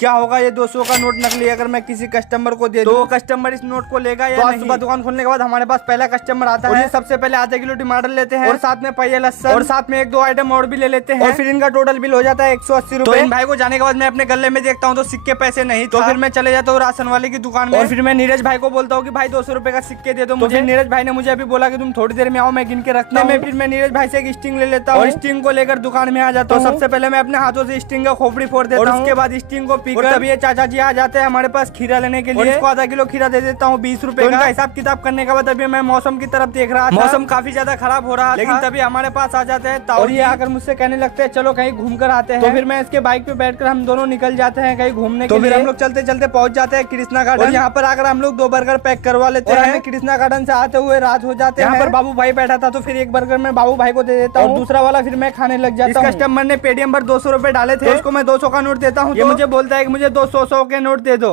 क्या होगा ये 200 का नोट नकली अगर मैं किसी कस्टमर को दे दूं, तो कस्टमर इस नोट को लेगा या नहीं? सुबह दुकान खोलने के बाद हमारे पास पहला कस्टमर आता है, सबसे पहले आधा किलो टमाटर लेते हैं और साथ में पहिया लहसुन और साथ में 1-2 आइटम और भी ले लेते हैं और फिर इनका टोटल बिल हो जाता है 180 रुपए। तो इन भाई को जाने के बाद मैं अपने गले में देखता हूँ तो सिक्के पैसे नहीं, तो फिर मैं चले जाता हूँ राशन वाले की दुकान में और फिर मैं नीरज भाई को बोलता हूँ कि भाई 200 रुपए का सिक्के दे दो मुझे। फिर नीरज भाई ने मुझे अभी बोला कि तुम थोड़ी देर में आओ, मैं गिन के रखता हूँ। फिर मैं नीरज भाई से एक स्टिंग ले लेता हूँ और स्टिंग को लेकर दुकान में आ जाता हूँ। सबसे पहले मैं अपने हाथों से स्टिंग का खोपड़ी फोड़ देता हूँ, उसके बाद स्टिंग को पीकर तभी ये चाचा जी आ जाते हैं हमारे पास खीरा लेने के लिए। इसको आधा किलो खीरा दे देता हूँ 20 रुपए का। हिसाब किताब करने के बाद अभी मैं मौसम की तरफ देख रहा था, मौसम काफी ज्यादा खराब हो रहा लेकिन तभी हमारे पास आ जाते हैं और ये आकर मुझसे कहने लगते हैं चलो कहीं घूम कर आते हैं। तो फिर मैं इसके बाइक पे बैठकर हम दोनों निकल जाते हैं कहीं घूमने के लिए। फिर हम लोग चलते चलते पहुंच जाते हैं कृष्णा गार्डन। यहाँ पर आकर हम लोग 2 बर्गर पैक करवा लेते हैं। हमें कृष्णा गार्डन से आते हुए रात हो जाते हैं। यहाँ पर बाबू भाई बैठा था तो फिर एक बर्गर मैं बाबू भाई को दे देता हूँ, दूसरा वाला फिर मैं खाने लग जाता हूँ। कस्टमर ने पेटीएम पर 200 रुपए डाले थे, उसको मैं 200 का नोट देता हूँ। ये मुझे बोलता है कि मुझे 200 के नोट दे दो।